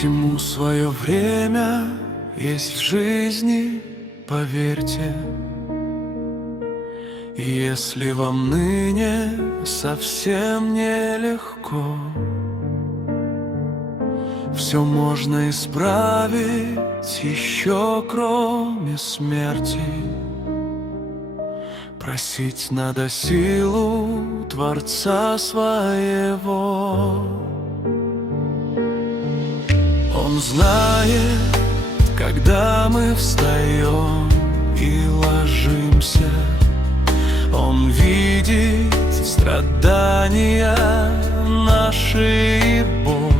Всему свое время есть в жизни, поверьте. Если вам ныне совсем нелегко, все можно исправить еще кроме смерти. Просить надо силу Творца своего. Он знает, когда мы встаем и ложимся. Он видит страдания наши и боль.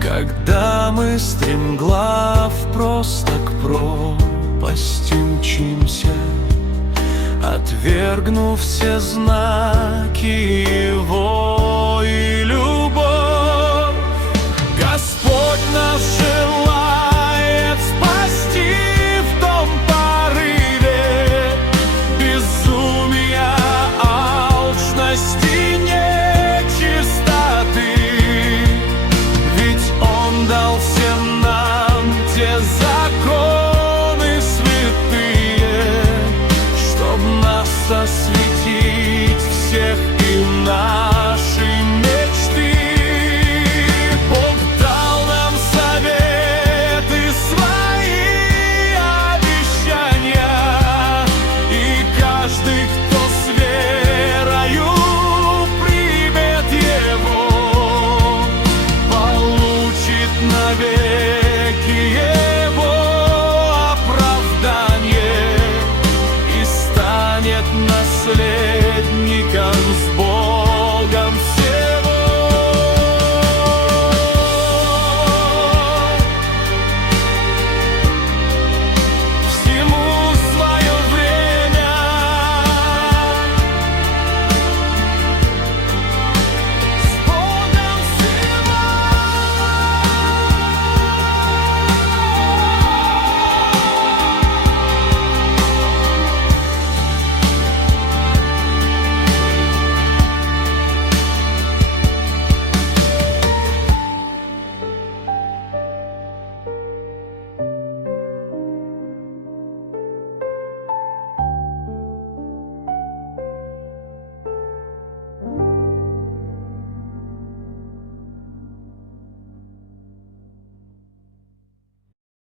Когда мы стремглав просто к пропасти мчимся, отвергнув все знаки Его.